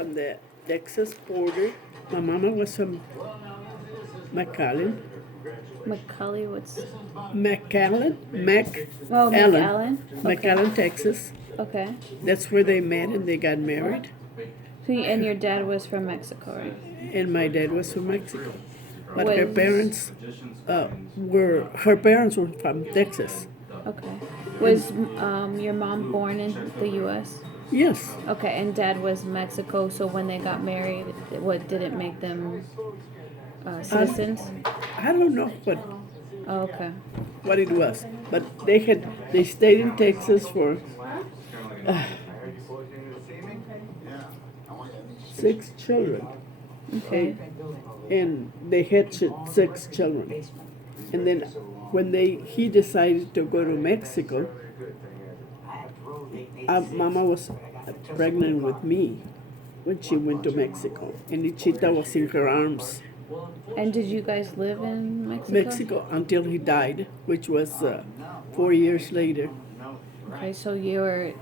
from the Texas border. My mama was from McAllen. McCully, what's... McAllen? Oh, McAllen? Okay. McAllen, Texas. Okay. That's where they met and they got married. And your dad was from Mexico, right? And my dad was from Mexico. But her Was- parents were from Texas. Okay. Was your mom born in the U.S.? Yes. Okay, and dad was Mexico, so when they got married, what did it make them citizens? I don't know Oh, okay. what it was, but they stayed in Texas for 6 children, Okay. and they had 6 children. And then when he decided to go to Mexico, Mama was pregnant with me when she went to Mexico, and Ichita was in her arms. And did you guys live in Mexico? Mexico until he died, which was 4 years later. Okay, so you were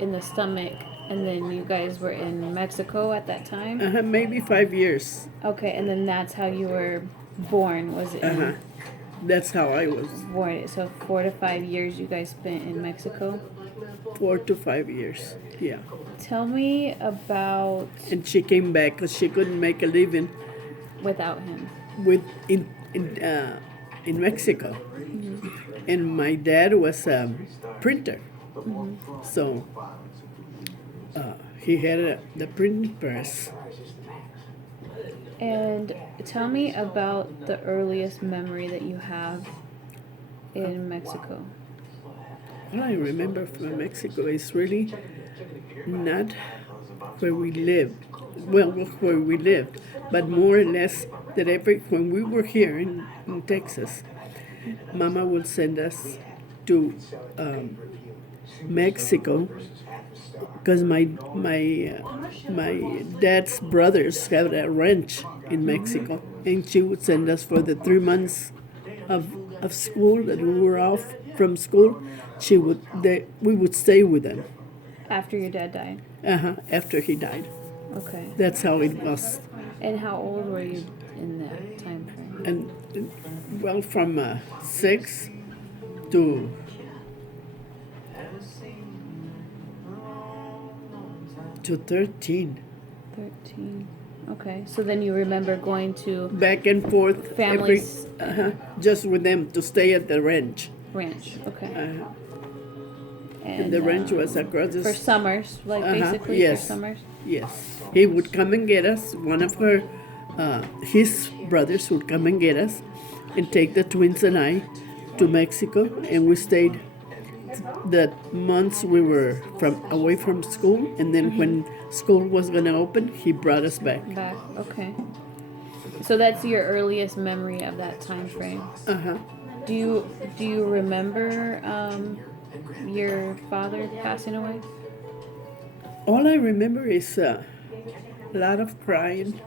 in the stomach, and then you guys were in Mexico at that time? Maybe 5 years. Okay, and then that's how you were born, was it? in- That's how I was. Born. So 4 to 5 years you guys spent in Mexico? 4 to 5 years. Yeah. Tell me about And she came back because she couldn't make a living without him. in Mexico. And my dad was a printer. So he had the printing press. And tell me about the earliest memory that you have in Mexico. All I remember from Mexico is really not where we lived. Well, where we lived, but more or less that when we were here in Texas, Mama would send us to Mexico because my dad's brothers had a ranch in Mexico, and she would send us for the 3 months of school that we were off from school. We would stay with them. After your dad died? After he died. Okay. That's how it was. And how old were you in that time frame? And well, from 6 to 13. 13. Okay. So then you remember going to Back and forth. Families. Just with them to stay at the ranch. ranch. Okay. And the ranch was across the for summers, like basically yes. for summers. Yes. He would come and get us. One of his brothers would come and get us and take the twins and I to Mexico. And we stayed the months we were away from school. And then when school was going to open, he brought us back. Back. Okay. So that's your earliest memory of that time frame. Do you remember your father passing away? All I remember is a lot of crying.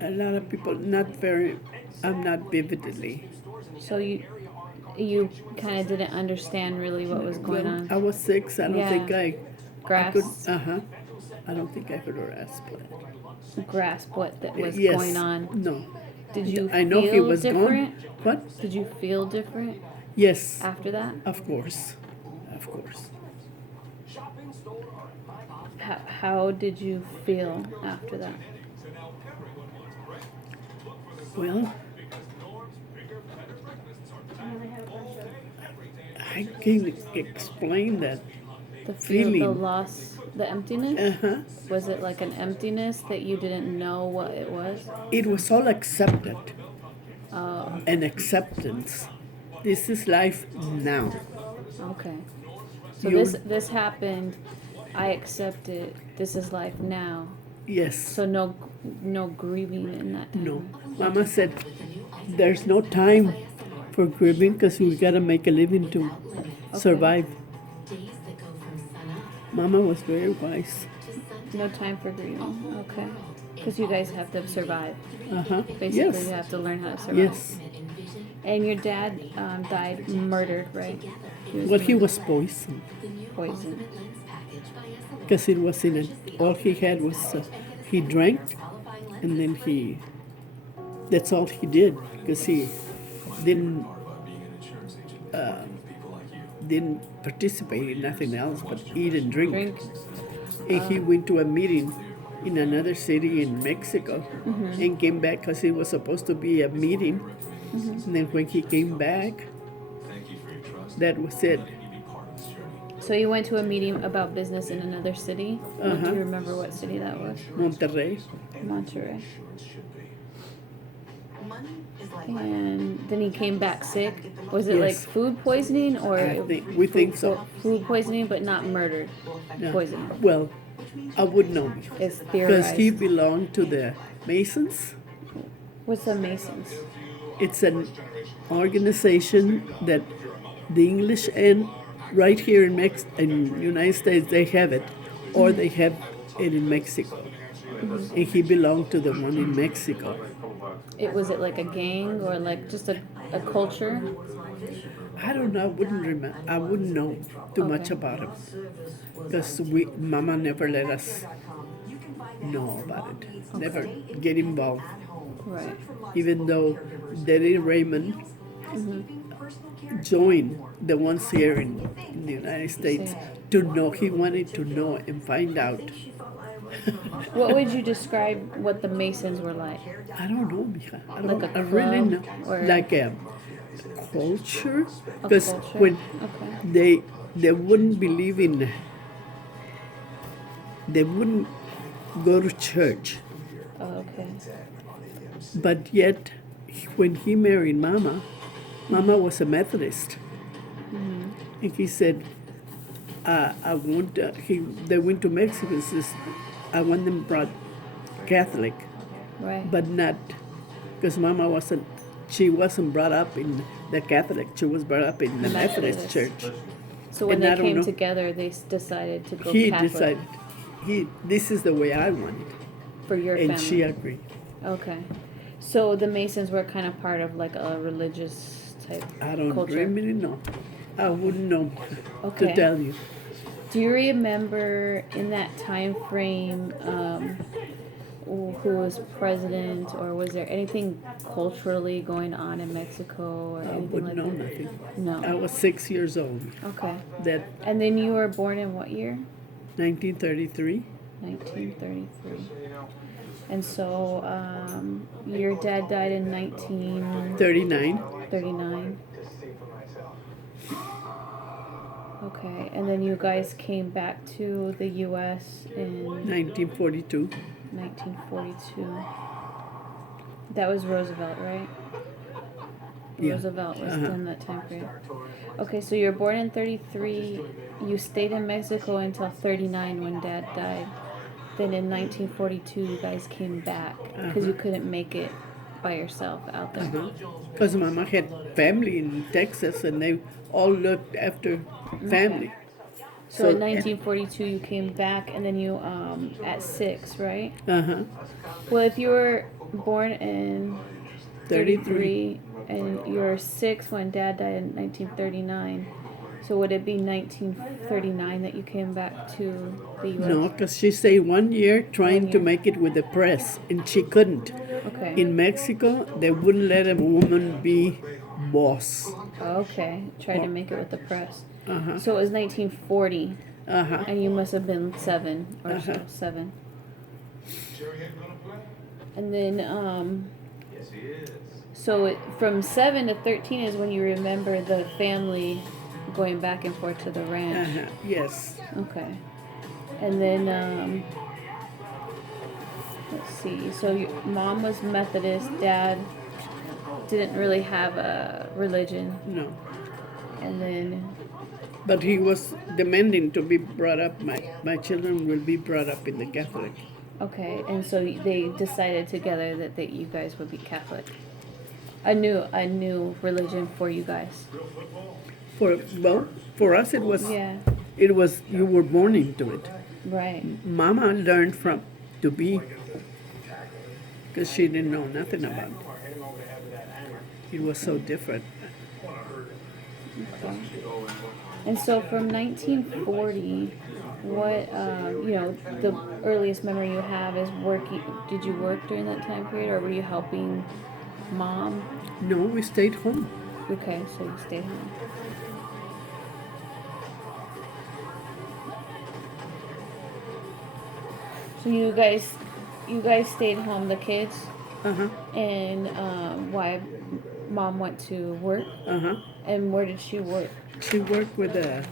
A lot of people, not vividly. So you kind of didn't understand really what was going on. I was 6. I don't Yeah. think I Grasp, could. I don't think I could grasp it. grasp what that was Yes. going on. No. Did you I know feel he was different? gone. What? Did you feel different Yes. after that? Of course. Of course. How did you feel after that? Well, I can explain that. The Feeling. the loss, the emptiness? Was it like an emptiness that you didn't know what it was? It was all accepted. Oh, And acceptance. This is life now. okay. So You- this happened. I accept it. This is life now. Yes. So no grieving in that time. No. Mama said there's no time for grieving because we got to make a living to survive. Mama was very wise. No time for grieving. Okay. Because you guys have to survive. Basically, Yes. you have to learn how to survive. Yes. And your dad died murdered, right? Well, he was poisoned poisoned. because it was in a, all he had was he drank, and then that's all he did, because he didn't didn't participate in nothing else but eat and drink. Drink. And he went to a meeting in another city in Mexico and came back because it was supposed to be a meeting. And then when he came back, that was it. So you went to a meeting about business in another city. Do you remember what city that was? Monterrey. Monterrey. And then he came back sick. Was it like Yes. food poisoning or We think so. food poisoning, but not murder Yeah. poisoning? Well, I wouldn't know It's because theorized. he belonged to the Masons. What's the Masons? It's an organization that the English and right here in in United States they have it, or they have it in Mexico. And he belonged to the one in Mexico. Was it like a gang or like just a culture? I don't know. I wouldn't remember. I wouldn't know too much Okay. about him because Mama never let us know about it. Never get involved. Right. Even though Daddy Raymond joined the ones here in the United States to know. He wanted to know and find out. What would you describe what the Masons were like? I don't know, mija. Like a I really club know. or- Like a culture, A because culture? when Okay. they wouldn't believe in, they wouldn't go to church, Oh, okay. but yet when he married Mama was a Methodist, and he said, "I want." They went to Mexico. And says, "I want them brought Catholic." Right. But not because Mama wasn't. She wasn't brought up in the Catholic. She was brought up in the Methodist Methodist. church. So when and they I don't came know. together, they decided to go He Catholic decided. This is the way I want it, for your and family. she agreed. Okay. So the Masons were kind of part of like a religious type I don't culture. really know. I wouldn't know Okay. to tell you. Do you remember in that time frame who was president, or was there anything culturally going on in Mexico or I anything wouldn't like know that? nothing. No. I was 6 years old. Okay. That And then you were born in what year? 1933. 1933. And so your dad died in 1939. 39. Okay. And then you guys came back to the U.S. in 1942. 1942. That was Roosevelt, right? Yeah. Roosevelt was in that time period. Okay, so you were born in 33. You stayed in Mexico until 39 when Dad died. Then in 1942, you guys came back because you couldn't make it by yourself out there. Because Mama had family in Texas, and they all looked after family. So in 1942, you came back, and then you at 6, right? Well, if you were born in 33 and you were 6 when Dad died in 1939, so would it be 1939 that you came back to the U.S.? No, because she stayed 1 year trying 1 to year. make it with the press, and she couldn't. Okay. In Mexico, they wouldn't let a woman be boss. Okay. Tried to make it with the press. Uh-huh. So it was 1940, Uh-huh. and you must have been 7 or so. 7. And then, so from 7 to 13 is when you remember the family going back and forth to the ranch. Uh-huh. Yes. Okay. And then, let's see. So your mom was Methodist. Dad didn't really have a religion. No. And then, But he was demanding to be brought up. My children will be brought up in the Catholic. okay. And so they decided together that you guys would be Catholic. A new religion for you guys. For us it was Yeah. you were born into it. Right. Mama learned to be, because she didn't know nothing about it. It was so different. Okay. And so from 1940 what the earliest memory you have is working. Did you work during that time period, or were you helping mom? No, we stayed home. Okay, so you stayed home. So you guys stayed home, the kids, and why mom went to work, and where did she work? She worked with a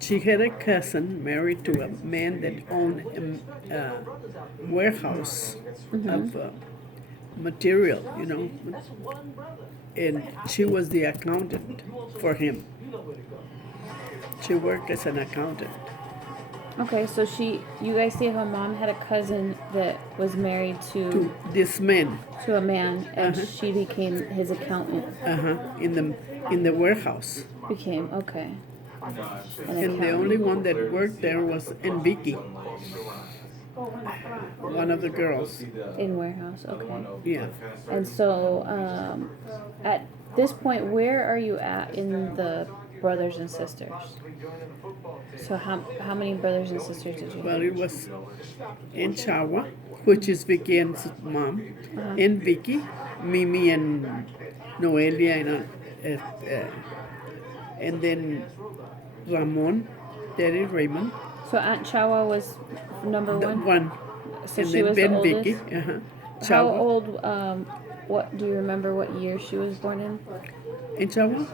she had a cousin married to a man that owned a warehouse of material, and she was the accountant for him. She worked as an accountant. Okay, so you guys stayed home. Mom had a cousin that was married To this man, to a man, and she became his accountant. in the warehouse. Became okay. And the only one that worked there was Vicky, one of the girls. In warehouse, okay. Yeah. And so, at this point, where are you at in the brothers and sisters? So how many brothers and sisters did you Well, have? it was in Chawa, which is Vicky and mom, and Vicky, Mimi and Noelia, and then Ramon, Daddy Raymond, So Aunt Chawa was number the one. one, So and she was then the Vicky. oldest. How Chawa. old? What do you remember? What year she was born in? In Chawa?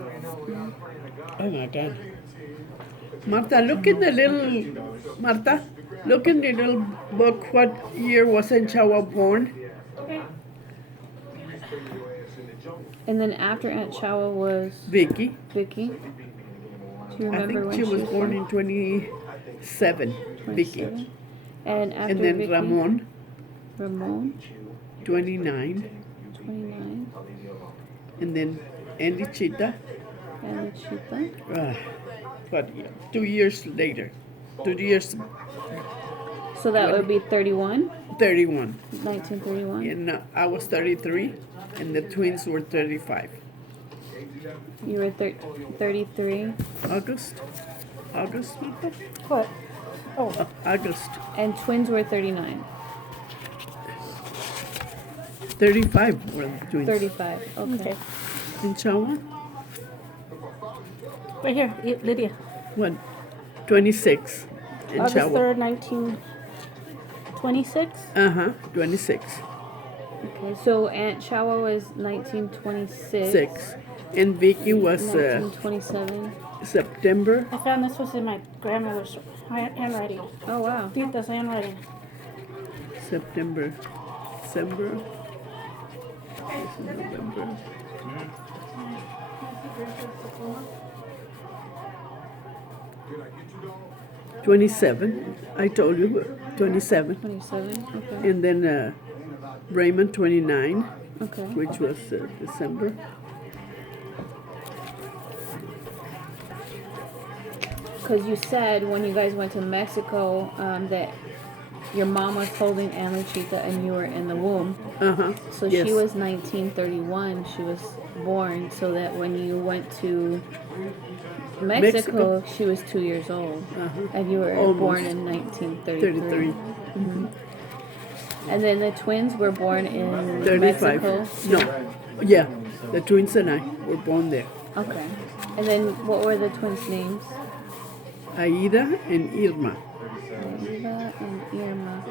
Oh my God. Marta, look in the little book. What year was Chawa born? And then after Aunt Chawa was Vicky. Vicky. Do you I remember think when she was born in 27. Vicky. 27? And after And then Vicky, Ramon, Ramon, 29. 29, And then Andy Chita, and the Chita. what, 2 years later. 2 years, So that would be 31, 31. 1931. And I was 33, and the twins were 35. You were 33, August? Marta? What? Oh, August. and twins were 39. 35 were the twins. 35, okay. okay. In Chawa? Right here, Lydia. What? 26 in August Chawa. 3rd, 1926. 26. Okay, so Aunt Chawa was 1926. 6. And Vicky was 1927. September. I found this was in my grandmother's handwriting. Oh, wow. Tita's handwriting. September. December. This is November. '27. I told you 27. 27, okay. And then Raymond 29, Okay. which was December. Because you said when you guys went to Mexico that your mom was holding Aunt Luchita and you were in the womb. So Yes. she was 1931. She was born, so that when you went to Mexico, she was 2 years old, and you were Almost. born in 1933. 33. And then the twins were born in 35. Mexico. No. Yeah. The twins and I were born there. Okay. And then what were the twins' names? Aida and Irma, Eva and Irma.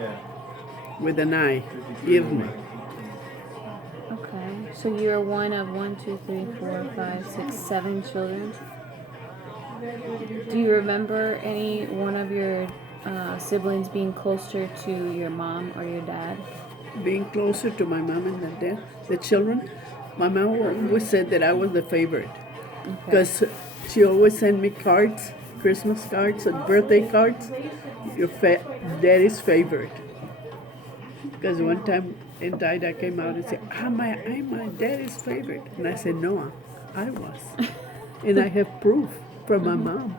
with an I. Irma. Okay. So you're one of 1, 2, 3, 4, 5, 6, 7 children. Do you remember any one of your siblings being closer to your mom or your dad? Being closer to my mom and the children, my mom always said that I was the favorite. Because she always sent me cards, Christmas cards and birthday cards. Your daddy's favorite. Because one time in Ida came out and said, I'm my daddy's favorite. And I said, no, I was. And I have proof from my mom.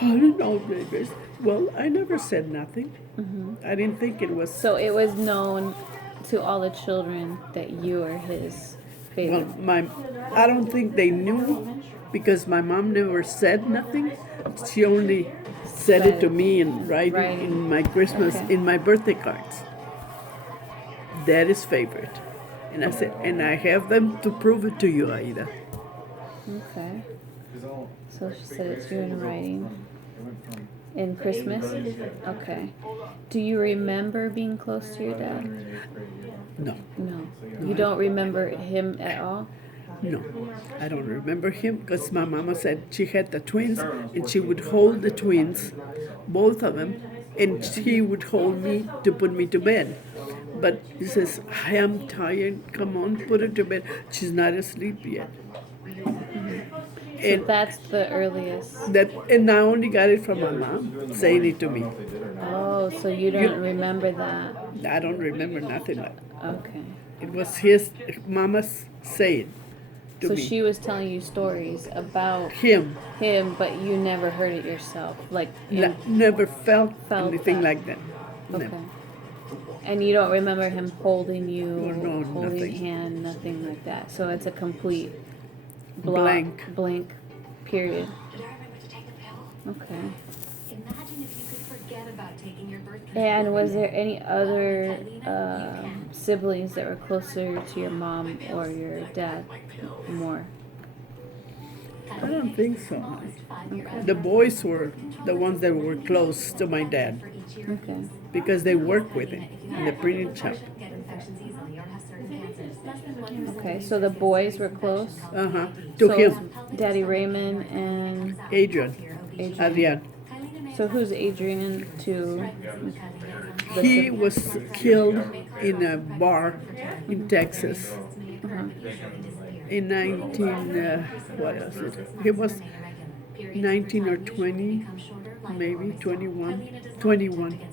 I don't know, babies. Well, I never said nothing. I didn't think it was. So it was known to all the children that you were his Well, favorite? I don't think they knew because my mom never said nothing. She only said it to me in writing in my Christmas, Okay. in my birthday cards. That is favorite. And I said, and I have them to prove it to you, Aida. Okay. So she said it's you in writing. In Christmas? Okay. Do you remember being close to your dad? No, No. You don't remember him at all? no. I don't remember him because my mama said she had the twins and she would hold the twins, both of them, and she would hold me to put me to bed. But he says, I am tired, come on, put her to bed. She's not asleep yet. So And that's the earliest. and I only got it from my mom saying it to me. Oh, so you don't remember that. I don't remember nothing. Okay. It was his mama's saying to So me. she was telling you stories about Him but you never heard it yourself. Like, never felt anything that. like that. okay. No. And you don't remember him holding you, Oh, no, holding nothing. hand, nothing like that. So it's a complete blank period. Okay. Imagine if you could forget about taking your birth And was there any other siblings that were closer to your mom or your dad more? I don't think so. The boys were the ones that were close to my dad Okay. because they worked with him in the printing shop. Okay, so the boys were close? To So him, Daddy Raymond and Adrian, Adrian. Adrian. So who's Adrian to the He was killed in a bar in Texas in what was it? He was 19 or 20, maybe 21. 21. Okay.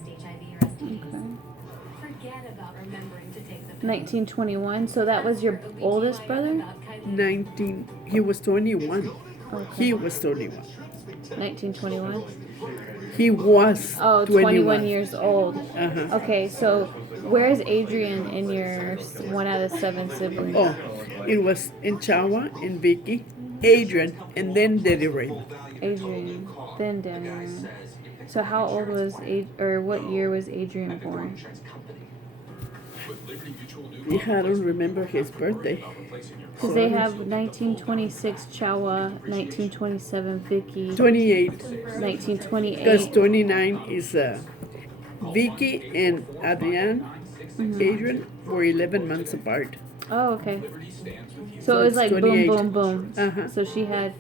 1921. So that was your oldest brother? 19. He was 21. Okay. He was 21. 1921. He was Oh, 21 years old. Uh-huh. Okay, so where's Adrian in your one out of 7 siblings? Oh, it was Enchawa and Vicky, Adrian, and then Daddy Raymond. Adrian, then Daddy Raymond. So how old was what year was Adrian born? Yeah, I don't remember his birthday. Because they have 1926 Chawa, 1927 Vicky, 28, 1928. because 29 is Vicky and Adrian, Adrian were 11 months apart. Oh, okay. So So it was it's like 28. boom, boom, boom. Uh-huh. So she had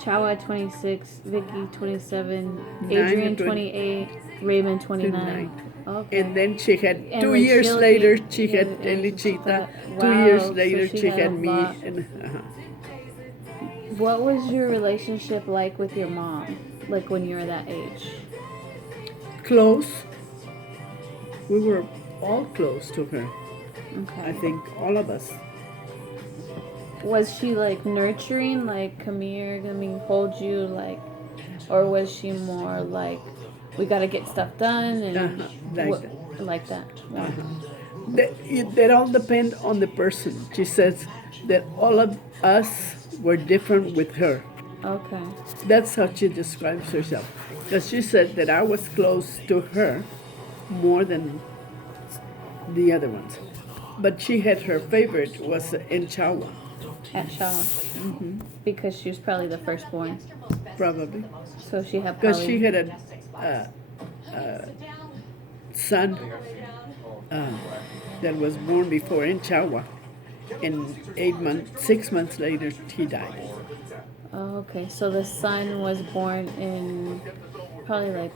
Chawa 26, Vicky 27, 9 Adrian and 28, Raymond 29. 29. Okay. And then she had And 2 when years Shilky- later, she yeah, had and Elichita. Wow, 2 years so later, she she had a had me. lot. And, What was your relationship like with your mom? Like when you were that age? Close. We were all close to her. I Okay. think all of us. Was she like nurturing, like come here, let me hold you, like, or was she more like, we got to get stuff done and Like that. like that? Wow. That all depend on the person. She says that all of us were different with her. Okay. That's how she describes herself. Because she said that I was close to her more than the other ones. But she had her favorite was Enchawa, At Shaw. Because she was probably the firstborn. probably. So she had Because probably. she had a son that was born before Enchawa. And 6 months later, he died. Oh, okay. So the son was born in probably like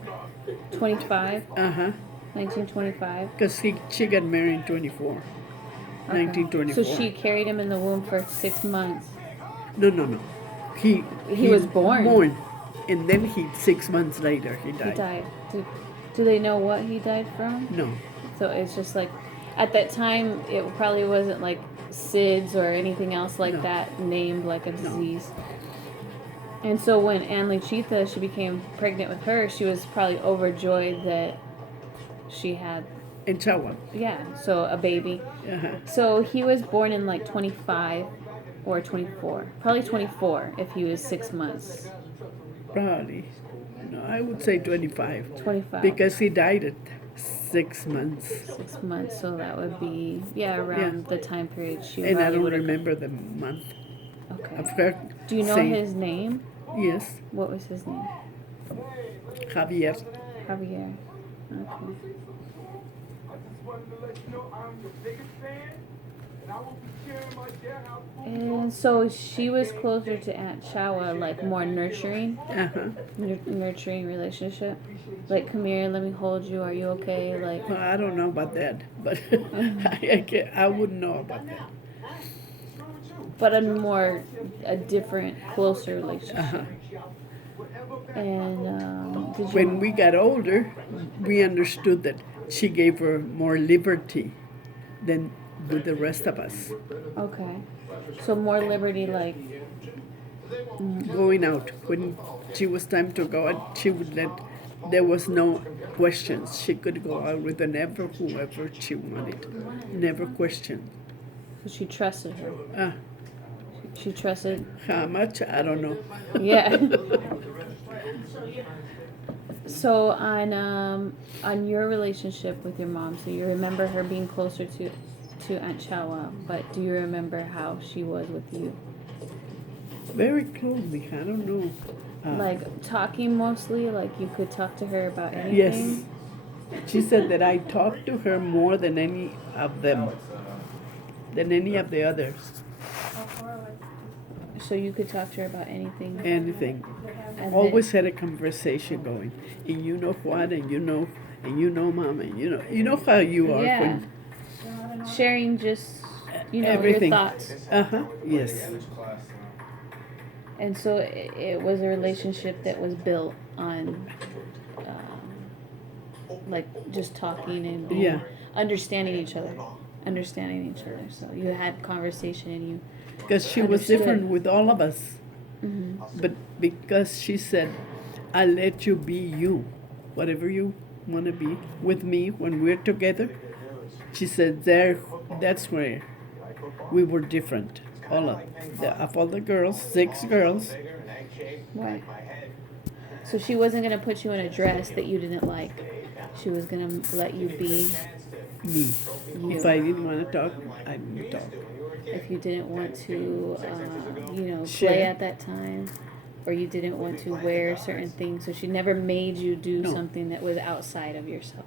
25, Uh-huh. 1925. Because she got married in 24. Okay. 1924. So she carried him in the womb for 6 months. No. He was born. And then 6 months later, he He died. died. Do they know what he died from? No. So it's just like, at that time, it probably wasn't like SIDS or anything else like No. that named like a disease. And so when Ann Lichita, she became pregnant with her, she was probably overjoyed that she had, Enchawa. so a baby. Uh-huh. So he was born in like 25. or 24? Probably 24 if he was 6 months. Probably. No, I would say 25. 25. Because he died at 6 months. 6 months, so that would be around the time period she And I probably don't would have. remember the month. Okay. I've heard Do you know say- his name? Yes, What was his name? Javier. Javier. Okay. And so she was closer to Aunt Chawa, like more nurturing, Uh-huh. nurturing relationship. Like, come here, let me hold you. Are you okay? Like, Well, I don't know about that, but I wouldn't know about that. but a different, closer relationship. Uh-huh. And did you? When we got older, we understood that she gave her more liberty than with the rest of us. Okay. So more liberty, like, Going out, when she was time to go out, she would let, there was no questions. She could go out with whoever she wanted. Never questioned. so she trusted her. Ah, She trusted. how much? I don't know. Yeah. So on your relationship with your mom, so you remember her being closer to Aunt Chawa, but do you remember how she was with you? Very closely, I don't know. Like talking mostly, like you could talk to her about anything? Yes. She said that I talked to her more than any of them, than any of the others. So you could talk to her about anything? Anything. And Always had a conversation going. And you know what, and you know mom, and you know how you are. Yeah. When, sharing just, everything. your thoughts. Uh-huh, yes. And so it was a relationship that was built on, like, just talking and being, Yeah. understanding each other. So you had conversation and you. Because she was Understood. different with all of us. Mm-hmm. But because she said, I let you be you, whatever you want to be with me when we're together. She said that's where we were different. Of all the girls, 6 girls. Right. So she wasn't gonna put you in a dress that you didn't like. She was gonna let you be Me. you. If I didn't want to talk, I didn't talk. If you didn't want to, play Share. at that time, or you didn't want to wear certain things. So she never made you do No. something that was outside of yourself.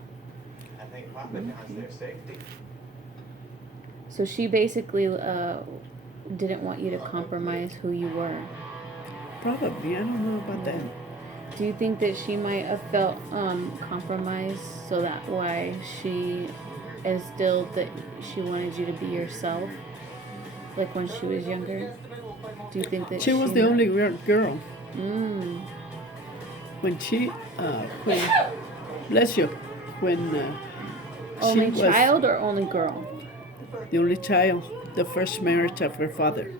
So she basically didn't want you to compromise who you were. Probably. I don't know about that. Do you think that she might have felt compromised, so that why she instilled that she wanted you to be yourself, like when she was younger? Do you think that She was the only girl. Mm. When she, bless you, when Only she was child or only girl? the only child, the first marriage of her father.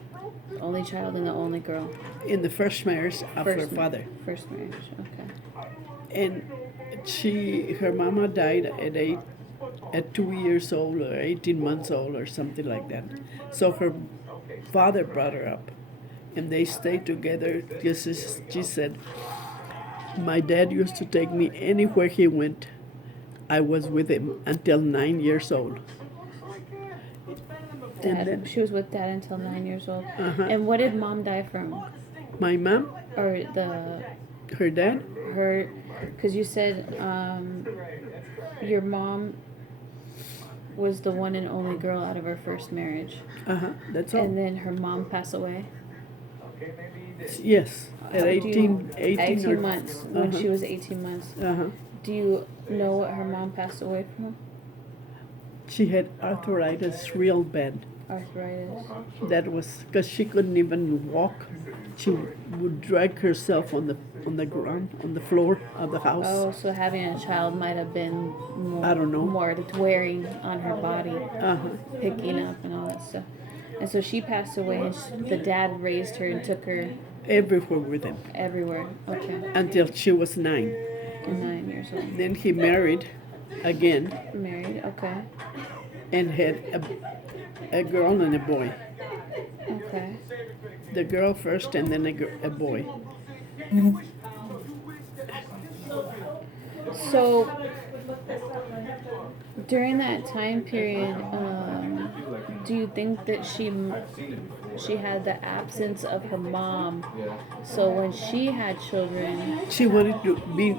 Only child and the only girl. In the first marriage of her First ma- father. First marriage. Okay. And her mama died at 2 years old or 18 months old or something like that. So her father brought her up, and they stayed together. Just as she said, my dad used to take me anywhere he went. I was with him until 9 years old. And Dad, then she was with dad until 9 years old. Uh-huh. And what did mom die from? my mom, Or her dad, her, because you said your mom was the one and only girl out of her first marriage, that's all. and then her mom passed away. Yes, at Do 18, 18 or, months, when Uh-huh. she was 18 months. Uh-huh. Do you know what her mom passed away from? She had arthritis real bad. Arthritis. That was because she couldn't even walk. She would drag herself on the ground, on the floor of the house. Oh, so having a child might have been more, I don't know. more wearing on her body, Uh-huh. picking up and all that stuff. And so she passed away, and the dad raised her and took her Everywhere with him everywhere. Okay, until she was 9. 9 years old. Then he married again Married. Okay. and had a girl and a boy. Okay. Okay. The girl first, and then a boy. So during that time period, do you think that she had the absence of her mom? So when she had children, She wanted to be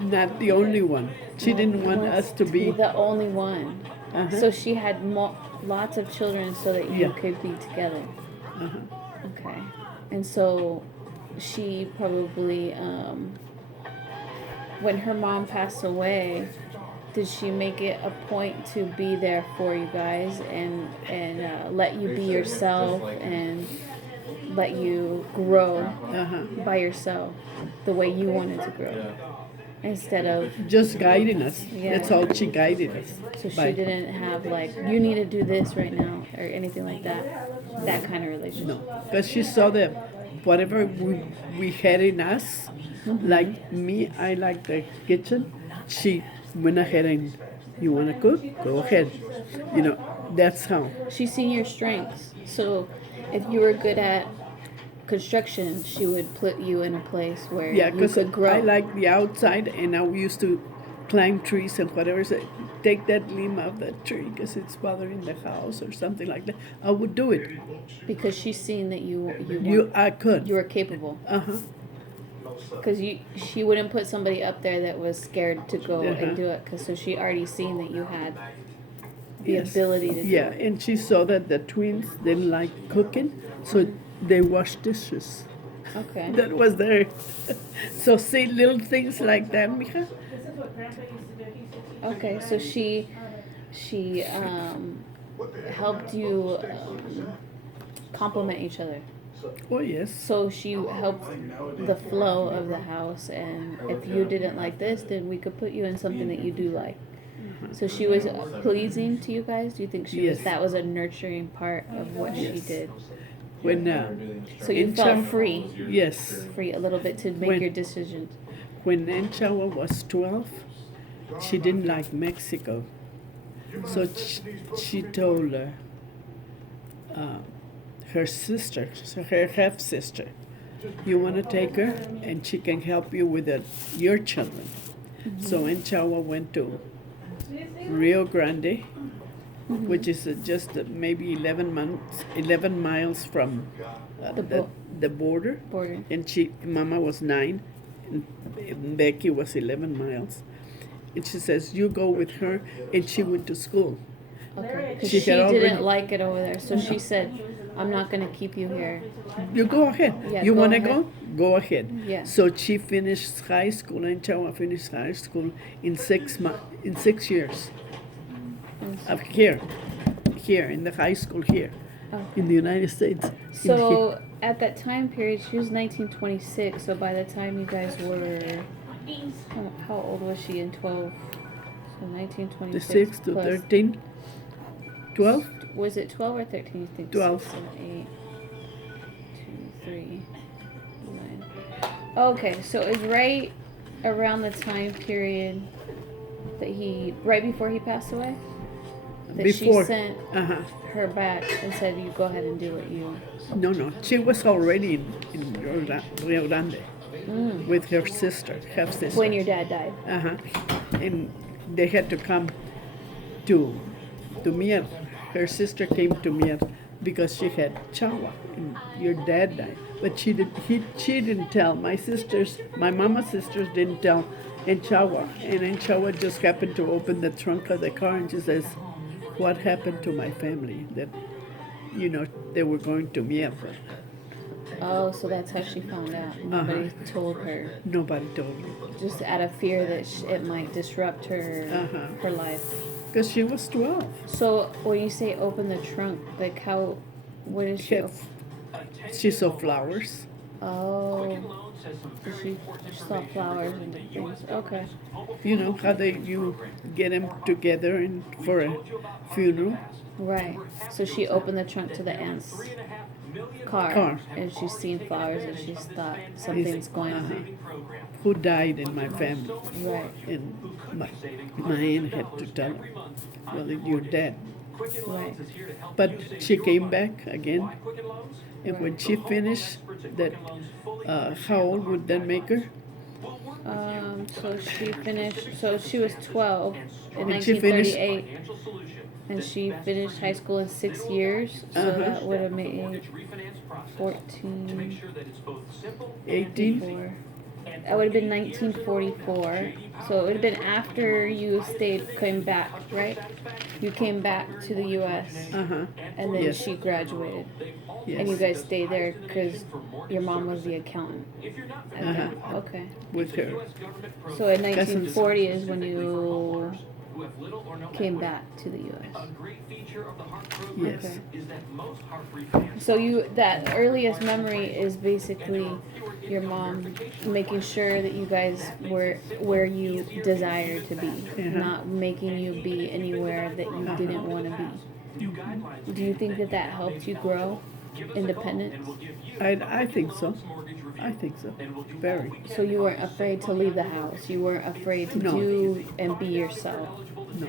not the only one. She didn't want us to be. the only one. Uh-huh. So she had lots of children so that you Yeah. could be together. Uh-huh. Okay. And so she probably, when her mom passed away, did she make it a point to be there for you guys and let you be yourself and let you grow Uh-huh. by yourself the way you wanted to grow instead of Just guiding us. Yeah. That's all she guided us. so she by. didn't have like you need to do this right now or anything like that kind of relationship. No, because she saw that whatever we had in us, like me, I like the kitchen. She went ahead and, you want to cook? Go ahead. You know, that's how. She's seen your strengths. So if you were good at construction, she would put you in a place where Yeah, you because could grow. I like the outside, and I used to climb trees and whatever. So take that limb of that tree because it's bothering the house or something like that. I would do it. Because she's seen that I could. you were capable. Uh-huh. Because she wouldn't put somebody up there that was scared to go Uh-huh. and do it. Because so she already seen that you had the Yes. ability to Yeah, do it. and she saw that the twins didn't like cooking, so they washed dishes. Okay. That was there. So see little things like that, mija. Okay. So she helped you complement each other. Oh yes. So she helped the flow of the house, and if you didn't like this, then we could put you in something that you do like. So she was pleasing to you guys. Do you think she was? Yes. That was a nurturing part of what she Yes. did. When So you In felt Cham- free yes, a little bit to make When- your decisions. when Enchawa was 12, she didn't like Mexico, so she told her sister, so her half sister, you want to take her and she can help you with your children. So Enchawa went to Rio Grande, which is just maybe 11 miles from the border. Border. And Mama was 9, and Becky was 11 miles. And she says, you go with her, and she went to school. Okay. 'Cause She she had already- didn't like it over there, so she said, "I'm not gonna keep you here." You go ahead. Yeah, You go want to ahead. go? Go ahead. Yeah. So she finished high school, and Chawa finished high school in 6 years. Of here in the high school here in the United States. In here. So at that time period, she was 1926. So by the time you guys were, how old was she in 12? So 1926 the 6 to plus- 13, 12. Was it 12 or 13? You think 12. 6, 7, 8, 2, 3, 9. Okay, so it was right around the time period that right before he passed away, that Before. she sent Uh-huh. her back and said, "You go ahead and do what you." No. She was already in Rio Grande with her sister, half sister. When your dad died. Uh-huh. And they had to come to Mier. Her sister came to Mier because she had Chawa and your dad died. But she didn't tell. My mama's sisters didn't tell Enchawa. And Enchawa just happened to open the trunk of the car and she says, what happened to my family? That, they were going to Mier. Oh, so that's how she found out. Nobody told her, Nobody told me. just out of fear that it might disrupt her her life. Because she was 12. So when you say open the trunk, like how? What is she? She saw flowers. Oh, so she saw flowers and things. Okay. You know how you get them together for a funeral. Right. So she opened the trunk to the aunt's car. And she's seen flowers and she's thought something's going on. Who died in my family? Right. And my aunt had to tell her, well, you're dead. Right. But she came back again, and when she finished that, how old would that make her? So she finished. So she was 12 in And she finished- 1938, and she finished high school in 6 years. So that would have made 14, 18? 4. That would have been 1944. So it would have been after you came back, right? You came back to the U.S. Uh-huh. and then Yes. she graduated, and you Yes. guys stayed there because your mom was the accountant. at that- Uh-huh. Okay. With her. So in Cousins. 1940 is when you came back to the U.S. Yes. Okay. So that earliest memory is basically your mom making sure that you guys were where you desired to be, not making you be anywhere that you didn't want to be. Do you think that helped you grow independence? I think so. I think so. Very. So you weren't afraid to leave the house. You weren't afraid to No. do and be yourself. No.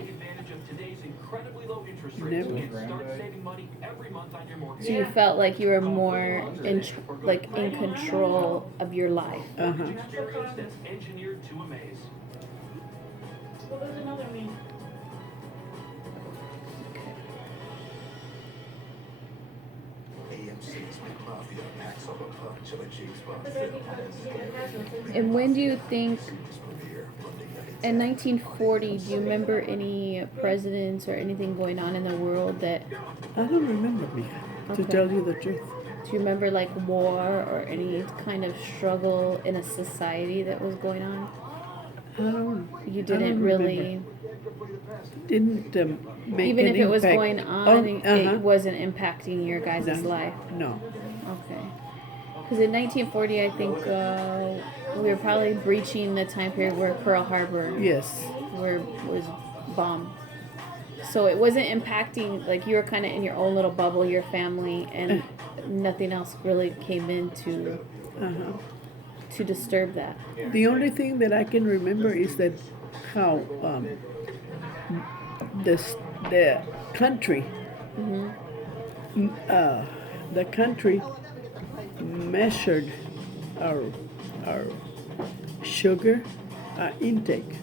Never. So you felt like you were more in control of your life. Uh-huh. Well, there's another me. And when do you think, in 1940, do you remember any presidents or anything going on in the world that, I don't remember me, to Okay. tell you the truth. do you remember like war or any kind of struggle in a society that was going on? I don't. You I didn't don't really, Didn't make even an if it was impact. going on, Oh, it wasn't impacting your guys' No. life. No. Okay. Because in 1940, I think we were probably breaching the time period where Pearl Harbor Yes. was bombed. So it wasn't impacting, like you were kind of in your own little bubble, your family, and nothing else really came in Uh-huh. to disturb that. The only thing that I can remember is that how the country, the country measured our sugar intake.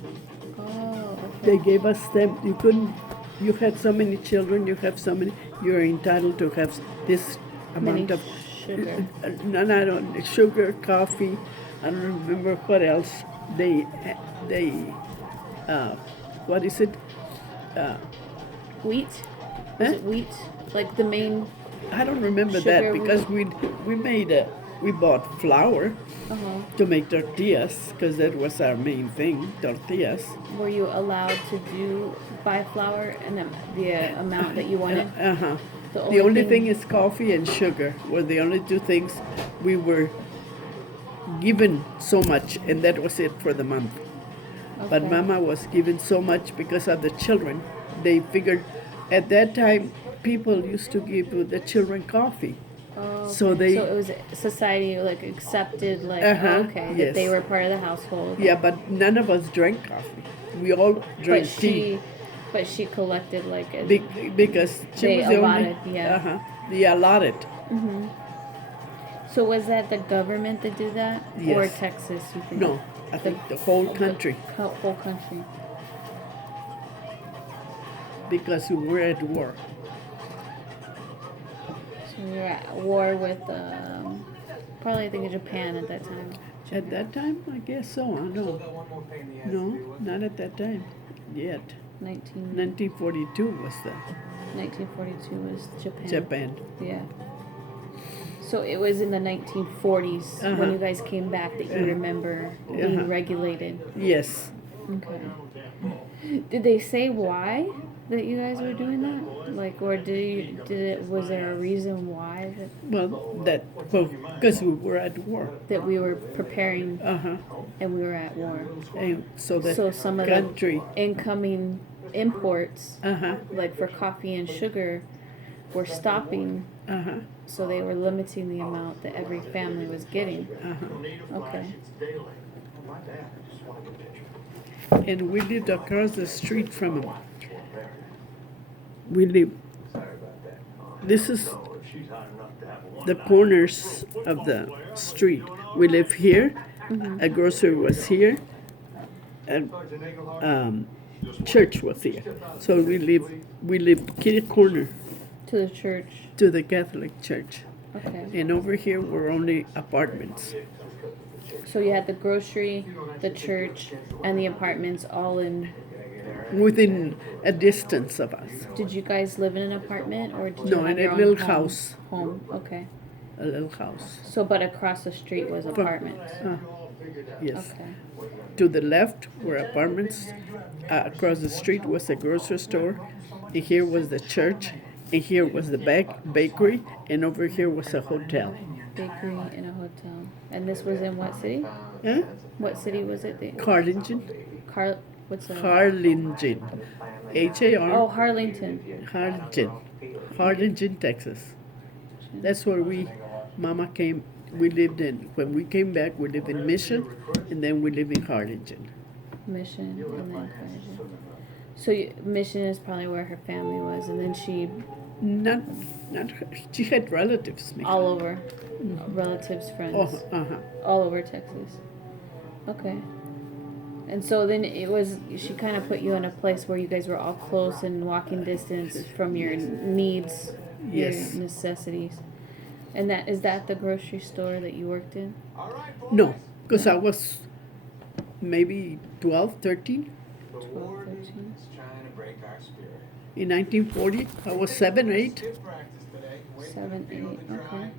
Oh, They gave us them. You couldn't. You had so many children. You have so many. You're entitled to have this amount many of sugar. No, I don't. Sugar, coffee. I don't remember what else. They what is it? Wheat? Huh? Is it wheat? Like the main, I don't remember Sugar, that because we bought flour to make tortillas because that was our main thing, tortillas. were you allowed to buy flour and the amount that you wanted? Uh-huh. The The only only thing- thing is coffee and sugar were the only two things we were given so much, and that was it for the month. But Okay. Mama was given so much because of the children. They figured at that time people used to give the children coffee. Oh, So okay. they- So it was society like accepted like okay that yes. they were part of the household. Yeah, but none of us drank coffee. We all drank tea but she collected like a, because she They was the allotted, only. yeah. Uh-huh. They allotted. So was that the government that did that or Yes. Texas? You think? No, I think the whole country Whole country. because we were at war. So we were at war with probably I think Japan at that time. At that time, I guess so. I know. No, not at that time yet. 1942 was the 1942 was Japan. Japan. Yeah. So it was in the 1940s when you guys came back that you remember being regulated. Yes. Okay. Did they say why that you guys were doing that? Like, or was there a reason why Because we were at war. that we were preparing Uh-huh. and we were at war? And so the So some of country. the incoming imports, Uh-huh. like for coffee and sugar, were stopping. Uh-huh. So they were limiting the amount that every family was getting. Uh-huh. Okay. And we lived across the street from them. we live. This is the corners of the street. We live here. A grocery was here. And church was here. So we live kitty corner To the church. to the Catholic Church. Okay. And over here were only apartments. So you had the grocery, the church, and the apartments all in. Within a distance of us. Did you guys live in an apartment or did you No, have in a your own little home? house. Home. Okay. A little house. So, but across the street was apartments. Yes. Okay. To the left were apartments. Across the street was a grocery store. And here was the church. And here was the bakery. And over here was a hotel. Bakery and a hotel. And this was in what city? Huh? What city was it? Harlingen. What's that? Harlingen. H-A-R. Oh, Harlington. Harlingen. Harlingen, Texas. That's where Mama came. We lived in, when we came back, we lived in Mission, and then we lived in Harlingen. Mission and then Harlingen. So Mission is probably where her family was, and then she Not her. She had relatives. Mija. all over, relatives, friends, Oh, all over Texas. Okay. And so then she kind of put you in a place where you guys were all close and walking distance from your needs, Yes. your necessities. And is that the grocery store that you worked in? No, because I was maybe 12, 13. 12, 13? In 1940, I was 7, 8. 7, 8, okay.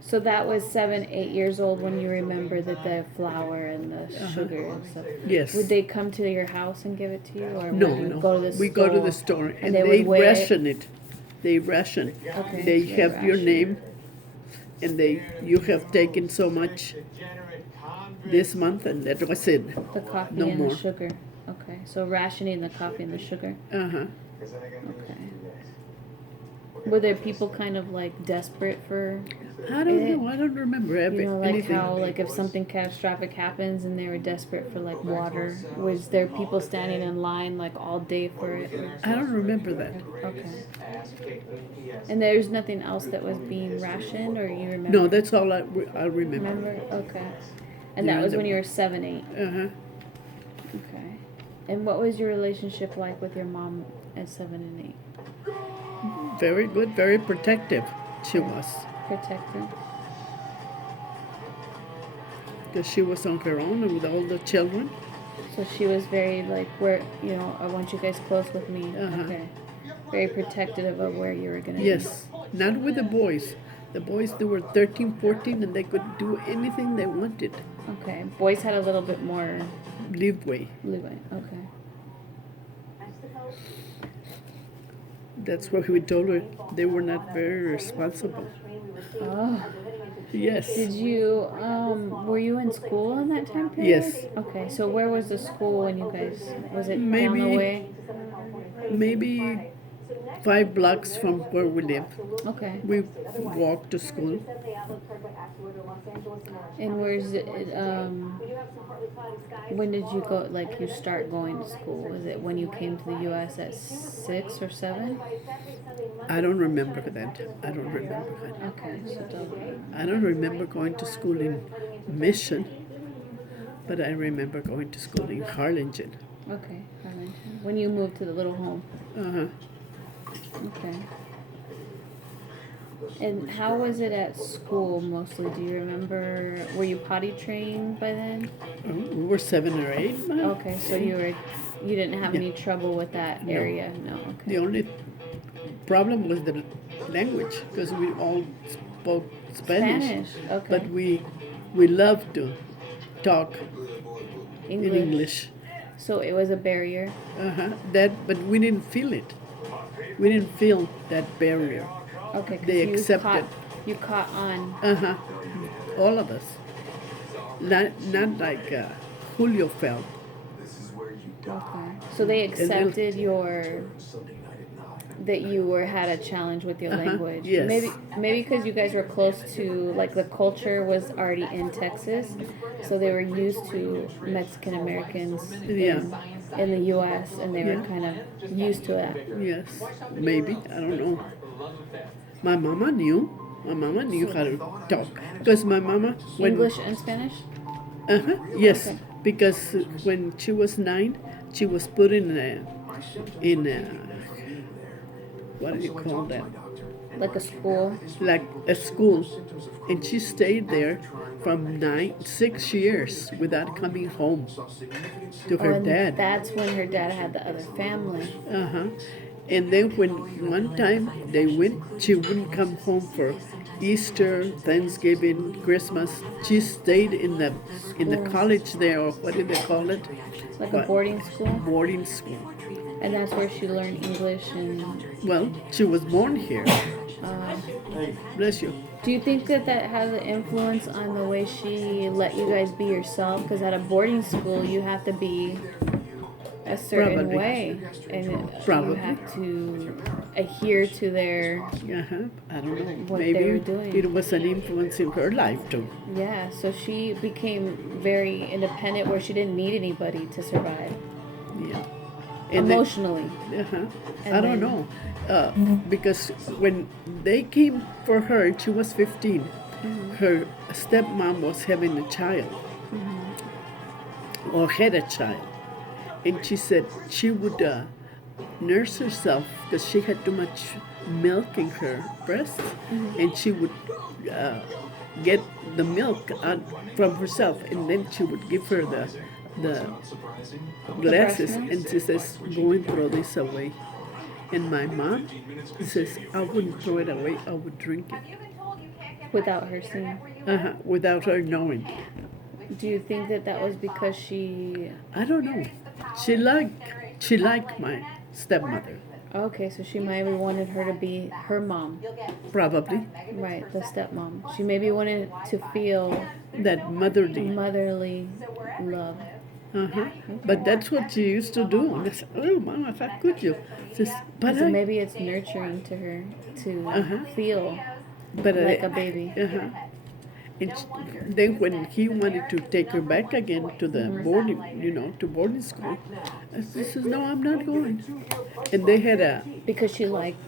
So that was 7, 8 years old when you remember that the flour and the sugar and stuff. Yes. Would they come to your house and give it to you, or No, would you no. go to the store? We go to the store and they they would weigh it? ration it. They ration. Okay, They so they have your ration. name, and you have taken so much this month, and that was it. The coffee No and more. the sugar. Okay, so rationing the coffee and the sugar. Uh-huh. Okay. Were there people kind of like desperate for, I don't know. I don't remember you know, like anything. how like if something catastrophic happens and they were desperate for like water, was there people standing in line like all day for it? I don't remember that. Okay. And there's nothing else that was being rationed, or you remember? No, that's all I remember. Remember? Okay. And Yeah, that was the- when you were 7, 8. Uh-huh. Okay. And what was your relationship like with your mom at 7 and 8? Very good, very protective she was. Protected? Because she was on her own and with all the children. So she was very like, I want you guys close with me. Uh-huh. Okay. Very protective of where you were going to be. Yes, not with the boys. The boys, they were 13, 14, and they could do anything they wanted. Okay. Boys had a little bit more Leeway. leeway. Okay. That's what we told her. They were not very responsible. Oh. Yes. Did you, were you in school in that time period? Yes. Okay, so where was the school when you guys, was it down Maybe- the way? Maybe 5 blocks from where we live. Okay. We walked to school. And where's it, when did you go, like you start going to school? Was it when you came to the U.S. at 6 or 7? I don't remember that. I don't remember that. Okay, so don't. I don't remember going to school in Mission, but I remember going to school in Harlingen. Okay, Harlingen. When you moved to the little home. Uh-huh. Okay. And how was it at school mostly? Do you remember? Were you potty trained by then? We were 7 or 8. Ma'am. Okay, so you didn't have any trouble with that No. area? No. Okay. The only problem was the language, because we all spoke Spanish. Okay. But we loved to talk in English. So it was a barrier. Uh-huh. But we didn't feel it. We didn't feel that barrier. Okay. 'cause They you accepted. You caught on. Uh-huh. All of us. Not like Julio felt. Okay. So they accepted that you had a challenge with your language. Yes. Maybe because you guys were close to, like, the culture was already in Texas, so they were used to Mexican Americans Yeah. and in the U.S. and they were Yeah. kind of used to it. Yes, maybe. I don't know. My mama knew. My mama knew how to talk because my mama when English and Spanish? yes, Okay. because when she was 9, she was put in a what do you call that? Like a school? Like a school, and she stayed there from 6 years without coming home to Oh, her and dad. that's when her dad had the other family. And then when one time they went, she wouldn't come home for Easter, Thanksgiving, Christmas. She stayed in the college there, or what do they call it? Like a What? boarding school? Boarding school. And that's where she learned English and... Well, she was born here. Bless you. Do you think that that has an influence on the way she let you guys be yourself? Because at a boarding school, you have to be a certain Probably. way, and Probably. you have to adhere to their I don't know. What they Maybe were doing. it was an influence in her life too. yeah. So she became very independent, where she didn't need anybody to survive Yeah. And then- emotionally. I And don't then- know. Because when they came for her, she was 15. Her stepmom was having a child, or had a child. And she said she would nurse herself because she had too much milk in her breast, and she would get the milk out from herself, and then she would give her the glasses, milk? and she says, "Go and throw this away." And my mom says, "I wouldn't throw it away. I would drink it." Without her seeing. Without her knowing. Do you think that that was because she? I don't know. She liked my stepmother, Okay, so she maybe wanted her to be her mom, probably. right? The stepmom. She maybe wanted to feel That motherly. motherly love. But that's what she used to do. And I said, "Oh, Mama, how could you?" Says, but So I, maybe it's nurturing to her to feel but like I, a baby. And then when he wanted to take her back again to the boarding, to boarding school, she says, "No, I'm not going." And they had Because she liked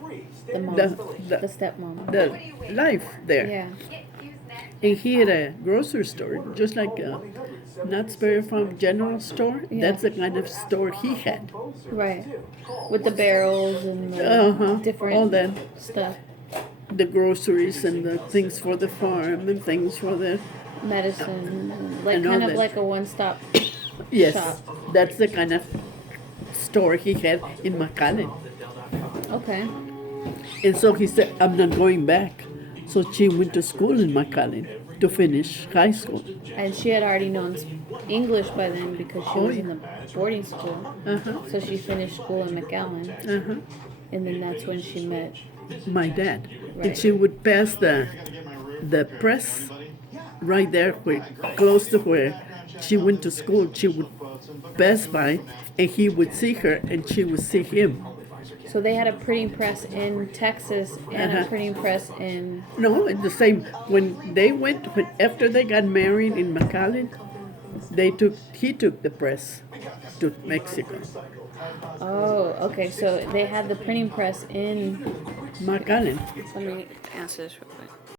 the mom, The- the stepmom. the life there. Yeah. And he had a grocery store, just like Knott's Berry Farm General Store. Yeah. That's the kind of store he had. Right. With the barrels and the different all that. stuff. The groceries and the things for the farm and things for the Medicine. Like And all kind of that. like a one-stop yes. shop. That's the kind of store he had in McAllen. Okay. And so he said, "I'm not going back." So she went to school in McAllen to finish high school. And she had already known English by then because she Oh, was yeah. in the boarding school. So she finished school in McAllen. And then that's when she met. My dad. Right. And she would pass the press right there, close to where she went to school. She would pass by, and he would see her, and she would see him. So they had a printing press in Texas and a printing press in. No, it's the same. When they went, after they got married in McAllen, he took the press to Mexico. Oh, okay. So they had the printing press in. McAllen. Let me answer this real quick.